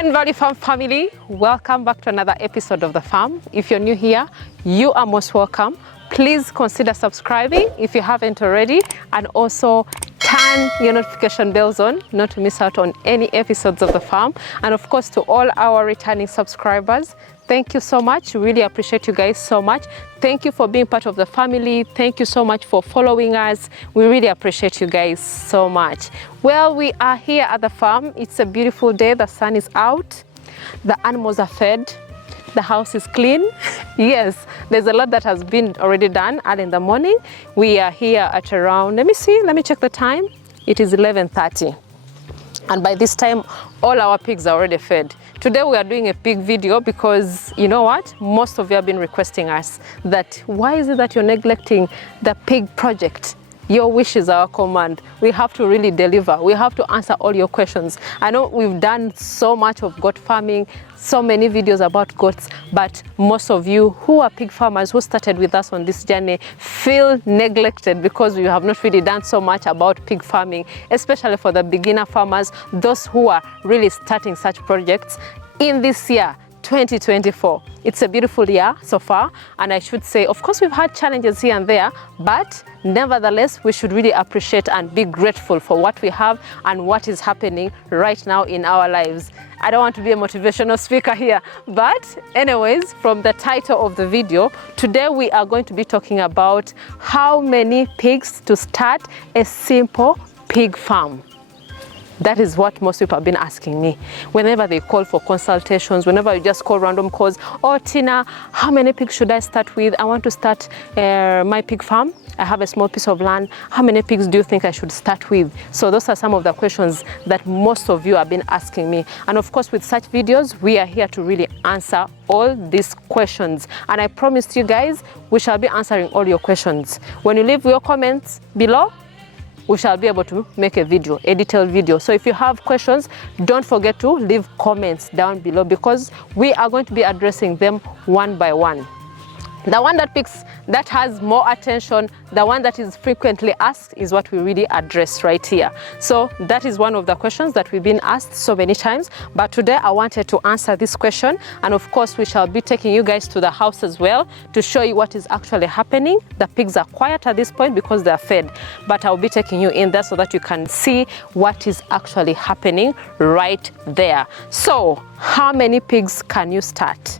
Fine Valley Farm family, welcome back to another episode of The Farm. If you're new here, you are most welcome. Please consider subscribing if you haven't already, and also turn your notification bells on not to miss out on any episodes of The Farm. And of course, to all our returning subscribers, thank you so much. Really appreciate you guys so much. Thank you for being part of the family. Thank you so much for following us. We really appreciate you guys so much. Well, we are here at the farm. It's a beautiful day. The sun is out. The animals are fed. The house is clean. Yes, there's a lot that has been already done early in the morning. We are here at around, let me check the time. It is 11:30. And by this time, all our pigs are already fed. Today we are doing a pig video because, you know what? Most of you have been requesting us that, why is it that you're neglecting the pig project? Your wish is our command. We have to really deliver. We have to answer all your questions. I know we've done so much of goat farming, so many videos about goats, but most of you who are pig farmers who started with us on this journey feel neglected because we have not really done so much about pig farming, especially for the beginner farmers, those who are really starting such projects in this year. 2024. It's a beautiful year so far, and I should say, of course, we've had challenges here and there, but nevertheless, we should really appreciate and be grateful for what we have and what is happening right now in our lives. I don't want to be a motivational speaker here, but anyways, from the title of the video, today we are going to be talking about how many pigs to start a simple pig farm. That is what most people have been asking me. Whenever they call for consultations, whenever you just call random calls, oh Tina, how many pigs should I start with? I want to start my pig farm. I have a small piece of land. How many pigs do you think I should start with? So those are some of the questions that most of you have been asking me. And of course, with such videos, we are here to really answer all these questions. And I promised you guys, we shall be answering all your questions. When you leave your comments below, we shall be able to make a video, a detailed video. So if you have questions, don't forget to leave comments down below because we are going to be addressing them one by one. The one that has more attention, the one that is frequently asked is what we really address right here. So that is one of the questions that we've been asked so many times. But today I wanted to answer this question. And of course, we shall be taking you guys to the house as well to show you what is actually happening. The pigs are quiet at this point because they are fed. But I'll be taking you in there so that you can see what is actually happening right there. So how many pigs can you start?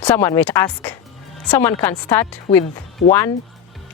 Someone might ask. Someone can start with 1,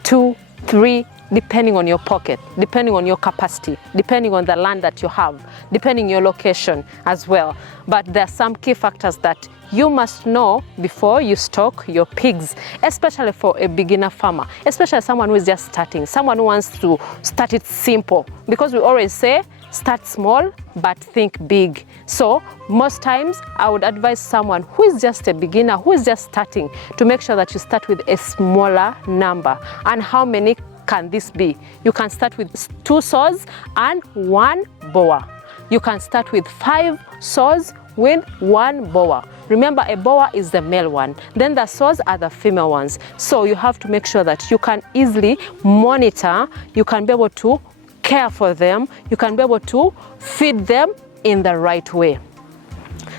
2, 3, depending on your pocket, depending on your capacity, depending on the land that you have, depending on your location as well. But there are some key factors that you must know before you stock your pigs, especially for a beginner farmer, especially someone who is just starting, someone who wants to start it simple. Because we always say, start small, but think big. So most times I would advise someone who is just a beginner, who is just starting, to make sure that you start with a smaller number. And how many can this be? You can start with 2 sows and 1 boa. You can start with 5 sows with 1 boa. Remember, a boa is the male one. Then the sows are the female ones. So you have to make sure that you can easily monitor, you can be able to care for them, you can be able to feed them in the right way.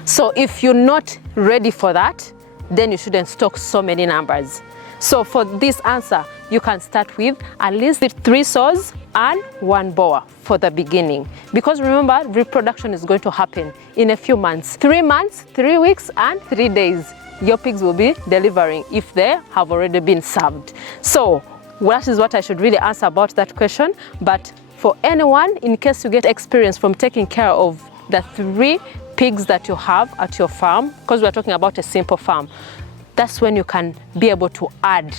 So if you're not ready for that, then you shouldn't stock so many numbers. So for this answer, you can start with at least 3 sows and 1 boa for the beginning. Because remember, reproduction is going to happen in a few months. 3 months, 3 weeks, and 3 days. Your pigs will be delivering if they have already been served. So that is what I should really answer about that question. But for anyone, in case you get experience from taking care of the 3 pigs that you have at your farm, because we're talking about a simple farm, that's when you can be able to add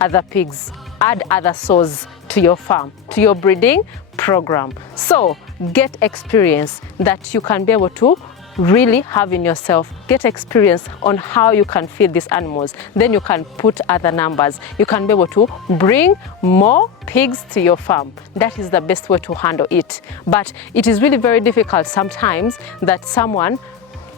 other pigs, add other sows to your farm, to your breeding program. So get experience that you can be able to really have in yourself. Get experience on how you can feed these animals. Then you can put other numbers. You can be able to bring more pigs to your farm. That is the best way to handle it. But it is really very difficult sometimes that someone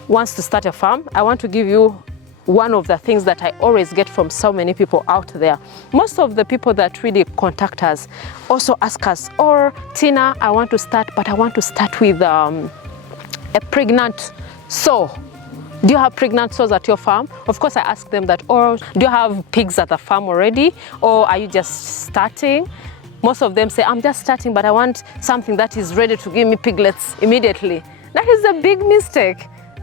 wants to start a farm. I want to give you one of the things that I always get from so many people out there. Most of the people that really contact us also ask us, or Tina, I want to start, but I want to start with a pregnant So, do you have pregnant sows at your farm? Of course, I ask them that. Or do you have pigs at the farm already? Or are you just starting? Most of them say, I'm just starting, but I want something that is ready to give me piglets immediately. That is a big mistake.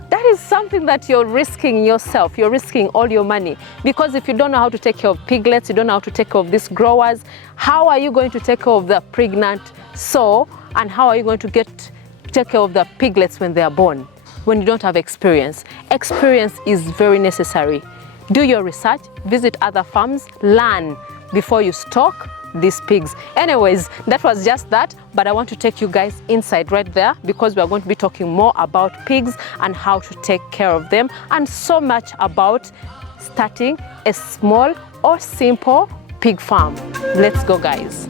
That is something that you're risking yourself. You're risking all your money. Because if you don't know how to take care of piglets, you don't know how to take care of these growers, how are you going to take care of the pregnant sow? And how are you going to take care of the piglets when they are born? When you don't have experience. Experience is very necessary. Do your research, visit other farms, learn before you stock these pigs. Anyways, that was just that, but I want to take you guys inside right there because we are going to be talking more about pigs and how to take care of them and so much about starting a small or simple pig farm. Let's go, guys.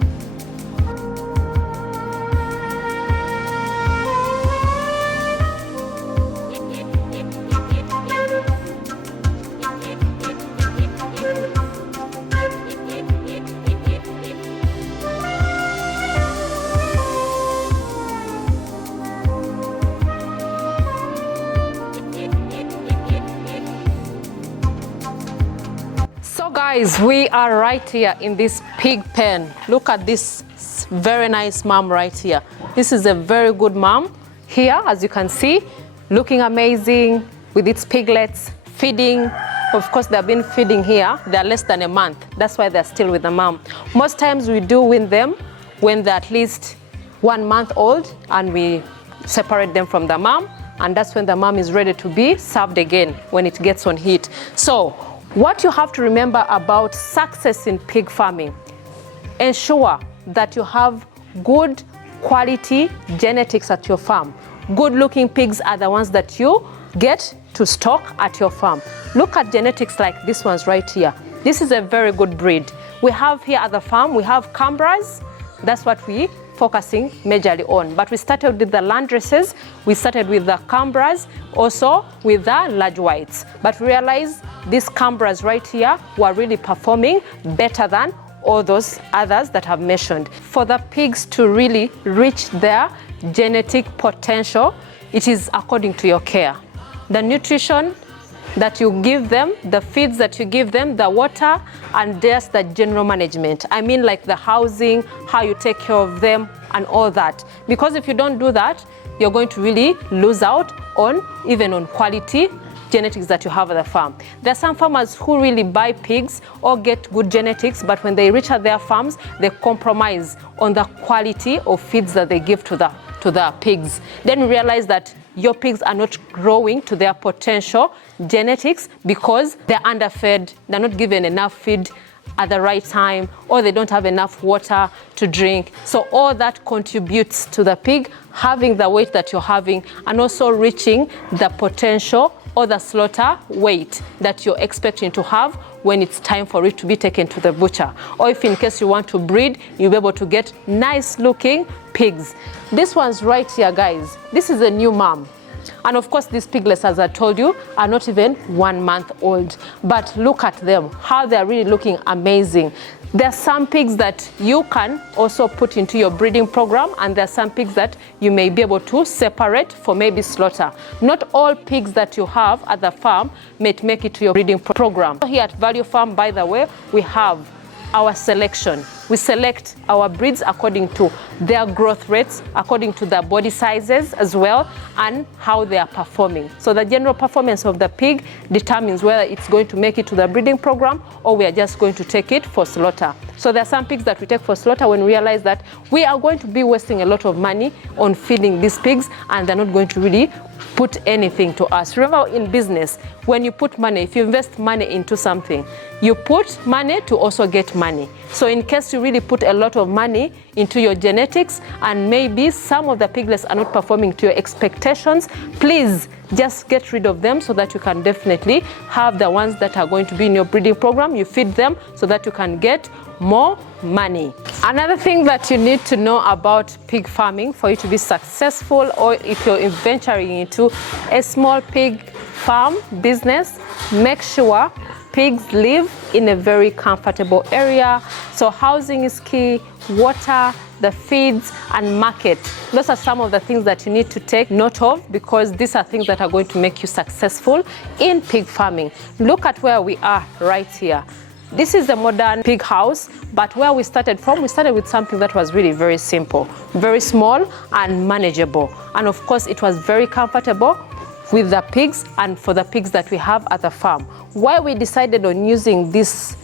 Guys, we are right here in this pig pen. Look at this very nice mom right here. This is a very good mom here, as you can see, looking amazing with its piglets, feeding. Of course, they've been feeding here. They're less than a month. That's why they're still with the mom. Most times we do win them when they're at least 1 month old and we separate them from the mom. And that's when the mom is ready to be served again when it gets on heat. So, what you have to remember about success in pig farming, ensure that you have good quality genetics at your farm. Good looking pigs are the ones that you get to stock at your farm. Look at genetics like this one's right here. This is a very good breed. We have here at the farm, we have Cambras. That's what we focusing majorly on. But we started with the Landraces, we started with the Cambras, also with the large whites. But we realized these Cambras right here were really performing better than all those others that I've mentioned. For the pigs to really reach their genetic potential, it is according to your care. The nutrition that you give them, the feeds that you give them, the water, and just the general management. I mean like the housing, how you take care of them, and all that. Because if you don't do that, you're going to really lose out on even on quality genetics that you have at the farm. There are some farmers who really buy pigs or get good genetics, but when they reach at their farms, they compromise on the quality of feeds that they give to the pigs. Then you realize that your pigs are not growing to their potential genetics because they're underfed, they're not given enough feed at the right time, or they don't have enough water to drink. So all that contributes to the pig having the weight that you're having and also reaching the potential or the slaughter weight that you're expecting to have when it's time for it to be taken to the butcher. Or if in case you want to breed, you'll be able to get nice looking pigs. This one's right here, guys. This is a new mom. And of course, these piglets, as I told you, are not even 1 month old. But look at them, how they're really looking amazing. There are some pigs that you can also put into your breeding program, and there are some pigs that you may be able to separate for maybe slaughter. Not all pigs that you have at the farm may make it to your breeding program. Here at Value Farm, by the way, we have our selection. We select our breeds according to their growth rates, according to their body sizes as well, and how they are performing. So the general performance of the pig determines whether it's going to make it to the breeding program or we are just going to take it for slaughter. So there are some pigs that we take for slaughter when we realize that we are going to be wasting a lot of money on feeding these pigs and they're not going to really put anything to us. Remember, in business, when you put money, if you invest money into something, you put money to also get money. So in case you really put a lot of money into your genetics and maybe some of the piglets are not performing to your expectations, please just get rid of them so that you can definitely have the ones that are going to be in your breeding program. You feed them so that you can get more money. Another thing that you need to know about pig farming for you to be successful, or if you're venturing into a small pig farm business, make sure pigs live in a very comfortable area. So housing is key, water, the feeds, and market. Those are some of the things that you need to take note of, because these are things that are going to make you successful in pig farming. Look at where we are right here. This is the modern pig house, but where we started from, we started with something that was really very simple, very small and manageable. And of course, it was very comfortable with the pigs and for the pigs that we have at the farm. Why we decided on using this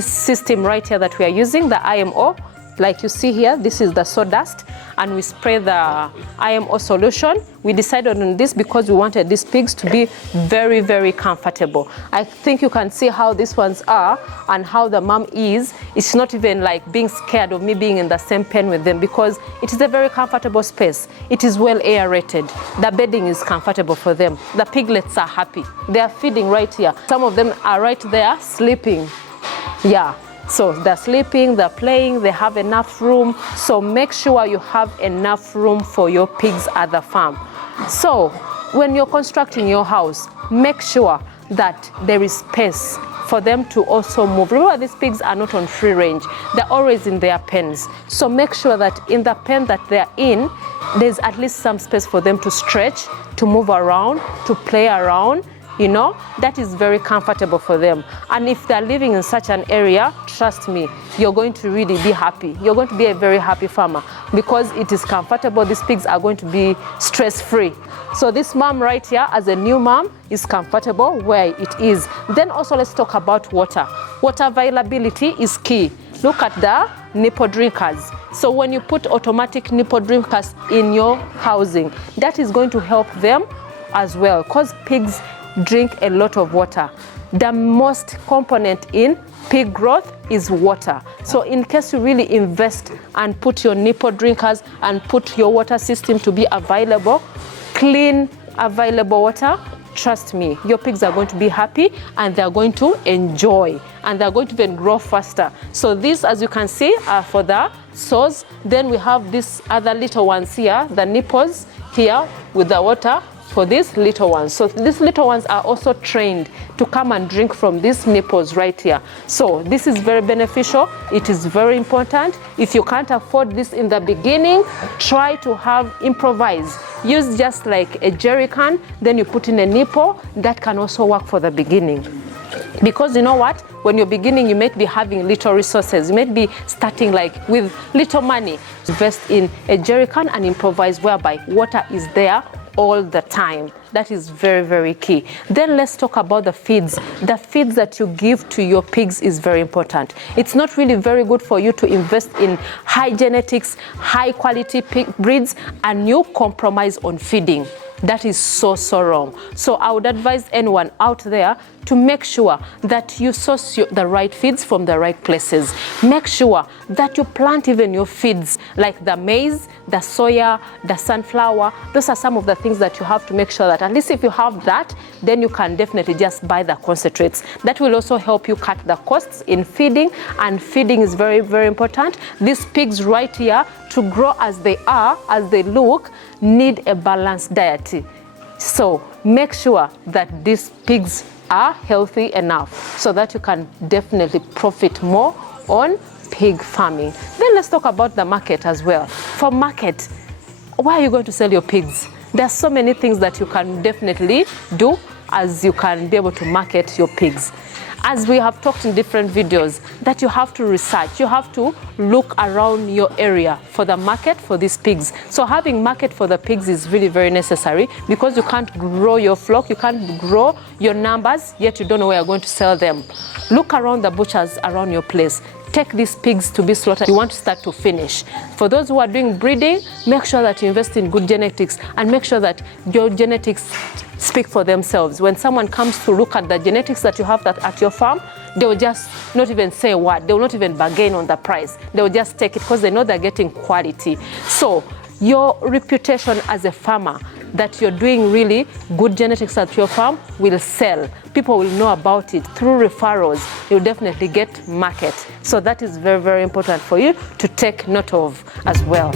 system right here that we are using, the IMO, like you see here, this is the sawdust, and we spray the IMO solution. We decided on this because we wanted these pigs to be very, very comfortable. I think you can see how these ones are and how the mom is. It's not even like being scared of me being in the same pen with them, because it is a very comfortable space. It is well aerated. The bedding is comfortable for them. The piglets are happy. They are feeding right here. Some of them are right there sleeping. Yeah. So they're sleeping, they're playing, they have enough room. So make sure you have enough room for your pigs at the farm. So when you're constructing your house, make sure that there is space for them to also move. Remember, these pigs are not on free range. They're always in their pens. So make sure that in the pen that they're in, there's at least some space for them to stretch, to move around, to play around. You know, that is very comfortable for them. And if they're living in such an area, trust me, you're going to really be happy. You're going to be a very happy farmer because it is comfortable. These pigs are going to be stress-free. So this mom right here, as a new mom, is comfortable where it is. Then also let's talk about water. Water availability is key. Look at the nipple drinkers. So when you put automatic nipple drinkers in your housing, that is going to help them as well, because pigs drink a lot of water. The most component in pig growth is water. So in case you really invest and put your nipple drinkers and put your water system to be available, clean, available water, trust me, your pigs are going to be happy and they're going to enjoy and they're going to even grow faster. So these, as you can see, are for the sows. Then we have these other little ones here, the nipples here with the water for these little ones. So these little ones are also trained to come and drink from these nipples right here. So this is very beneficial. It is very important. If you can't afford this in the beginning, try to improvise. Use just like a jerry can, then you put in a nipple. That can also work for the beginning. Because you know what? When you're beginning, you might be having little resources. You might be starting like with little money. Invest in a jerry can and improvise whereby water is there all the time. That is very, very key. Then let's talk about the feeds. The feeds that you give to your pigs is very important. It's not really very good for you to invest in high genetics, high quality pig breeds, and you compromise on feeding. That is so wrong. So I would advise anyone out there to make sure that you source the right feeds from the right places. Make sure that you plant even your feeds like the maize, the soya, the sunflower. Those are some of the things that you have to make sure that at least if you have that, then you can definitely just buy the concentrates. That will also help you cut the costs in feeding, and feeding is very, very important. These pigs right here, to grow as they are, as they look, need a balanced diet. So make sure that these pigs are healthy enough so that you can definitely profit more on pig farming. Then let's talk about the market as well. For market, where are you going to sell your pigs? There are so many things that you can definitely do as you can be able to market your pigs. As we have talked in different videos, that you have to research, you have to look around your area for the market for these pigs. So having market for the pigs is really very necessary, because you can't grow your flock, you can't grow your numbers, yet you don't know where you're going to sell them. Look around the butchers around your place. Take these pigs to be slaughtered. You want to start to finish. For those who are doing breeding, make sure that you invest in good genetics and make sure that your genetics speak for themselves. When someone comes to look at the genetics that you have at your farm, they will just not even say a word. They will not even bargain on the price. They will just take it because they know they're getting quality. So your reputation as a farmer, that you're doing really good genetics at your farm, will sell. People will know about it through referrals. You'll definitely get market. So that is very, very important for you to take note of as well.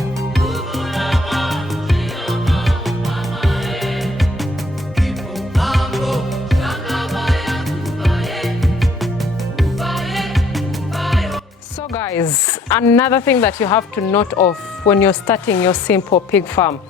So guys, guys, another thing that you have to note of when you're starting your simple pig farm,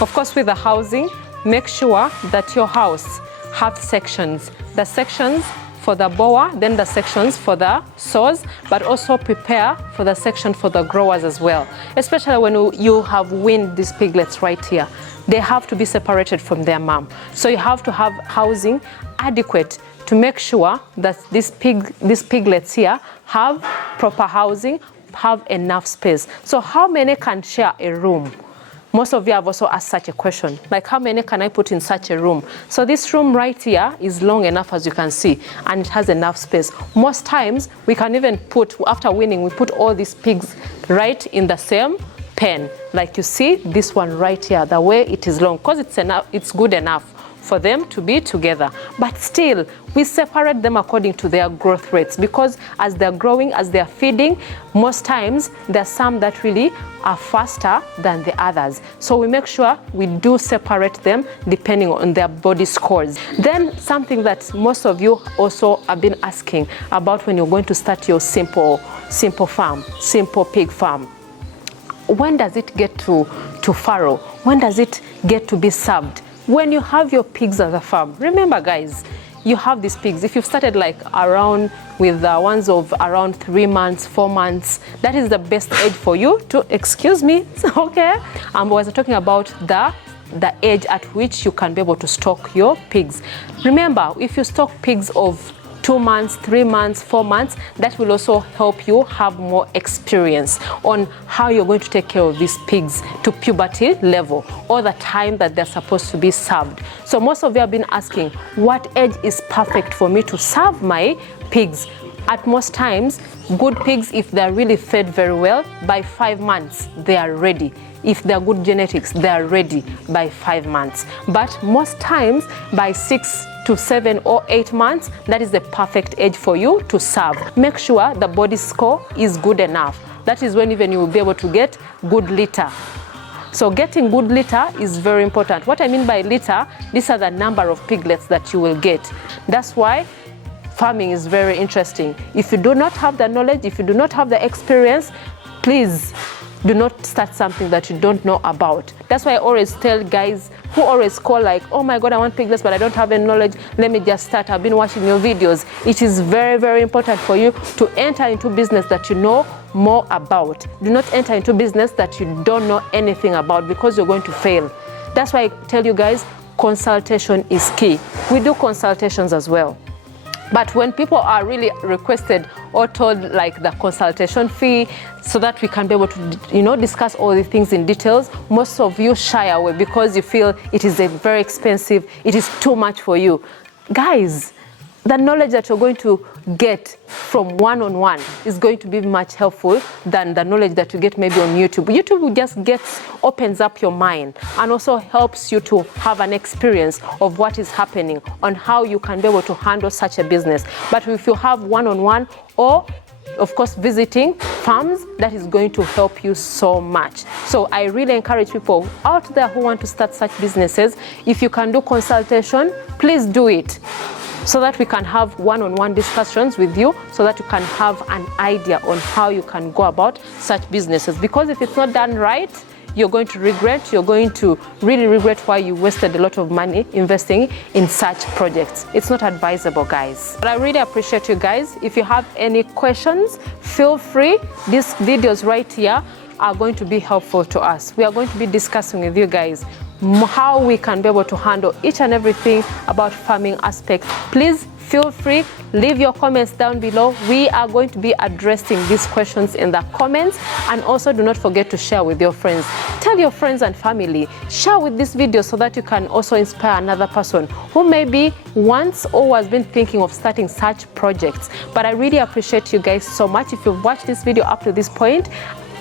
of course with the housing, make sure that your house have sections. The sections for the bower, then the sections for the sows, but also prepare for the section for the growers as well. Especially when you have weaned these piglets right here. They have to be separated from their mom. So you have to have housing adequate to make sure that these piglets here have proper housing, have enough space. So how many can share a room? Most of you have also asked such a question, like how many can I put in such a room? So this room right here is long enough, as you can see, and it has enough space. Most times we can even put, after weaning, we put all these pigs right in the same pen. Like you see this one right here, the way it is long, because it's good enough for them to be together. But still, we separate them according to their growth rates, because as they're growing, as they're feeding, most times there's some that really are faster than the others. So we make sure we do separate them depending on their body scores. Then something that most of you also have been asking about when you're going to start your simple farm, simple pig farm. When does it get to farrow? When does it get to be served? When you have your pigs at the farm, remember guys, you have these pigs. If you've started like around with the ones of around 3 months, 4 months, that is the best age for you to, excuse me, okay? I was talking about the age at which you can be able to stock your pigs. Remember, if you stock pigs of 2 months, 3 months, 4 months, that will also help you have more experience on how you're going to take care of these pigs to puberty level or the time that they're supposed to be served. So most of you have been asking, what age is perfect for me to serve my pigs? At most times, good pigs, if they're really fed very well, by 5 months, they are ready. If they're good genetics, they are ready by 5 months. But most times, by 6 to 7 or 8 months, that is the perfect age for you to serve. Make sure the body score is good enough. That is when even you will be able to get good litter. So getting good litter is very important. What I mean by litter, these are the number of piglets that you will get. That's why farming is very interesting. If you do not have the knowledge, if you do not have the experience, please do not start something that you don't know about. That's why I always tell guys who always call like, oh my God, I want piglets, but I don't have any knowledge. Let me just start. I've been watching your videos. It is very, very important for you to enter into business that you know more about. Do not enter into business that you don't know anything about, because you're going to fail. That's why I tell you guys, consultation is key. We do consultations as well. But when people are really requested or told like the consultation fee so that we can be able to, discuss all the things in details, most of you shy away because you feel it is very expensive, it is too much for you. Guys, the knowledge that you're going to get from one-on-one is going to be much helpful than the knowledge that you get maybe on YouTube. YouTube just opens up your mind and also helps you to have an experience of what is happening on how you can be able to handle such a business. But if you have one-on-one or of course visiting farms, that is going to help you so much. So I really encourage people out there who want to start such businesses, if you can do consultation, please do it, so that we can have one-on-one discussions with you, so that you can have an idea on how you can go about such businesses. Because if it's not done right, you're going to regret, you're going to really regret why you wasted a lot of money investing in such projects. It's not advisable, guys. But I really appreciate you guys. If you have any questions, feel free. These videos right here are going to be helpful to us. We are going to be discussing with you guys how we can be able to handle each and everything about farming aspects. Please feel free, leave your comments down below. We are going to be addressing these questions in the comments, and also do not forget to share with your friends. Tell your friends and family, share with this video so that you can also inspire another person who maybe wants or has been thinking of starting such projects. But I really appreciate you guys so much. If you've watched this video up to this point,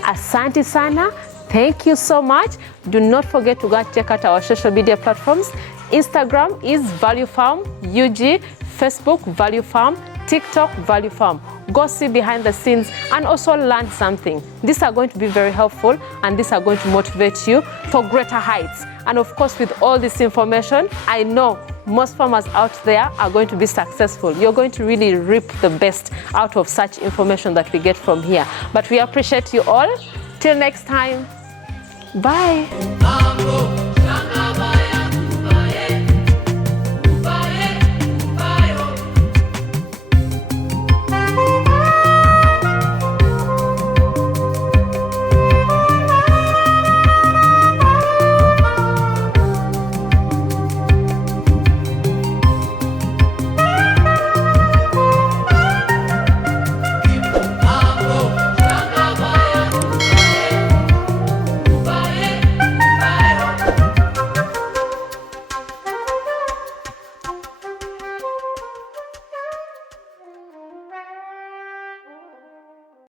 asante sana. Thank you so much. Do not forget to go check out our social media platforms. Instagram is Value Farm UG, Facebook Value Farm, TikTok Value Farm. Go see behind the scenes and also learn something. These are going to be very helpful, and these are going to motivate you for greater heights. And of course, with all this information, I know most farmers out there are going to be successful. You're going to really reap the best out of such information that we get from here. But we appreciate you all. Till next time, bye.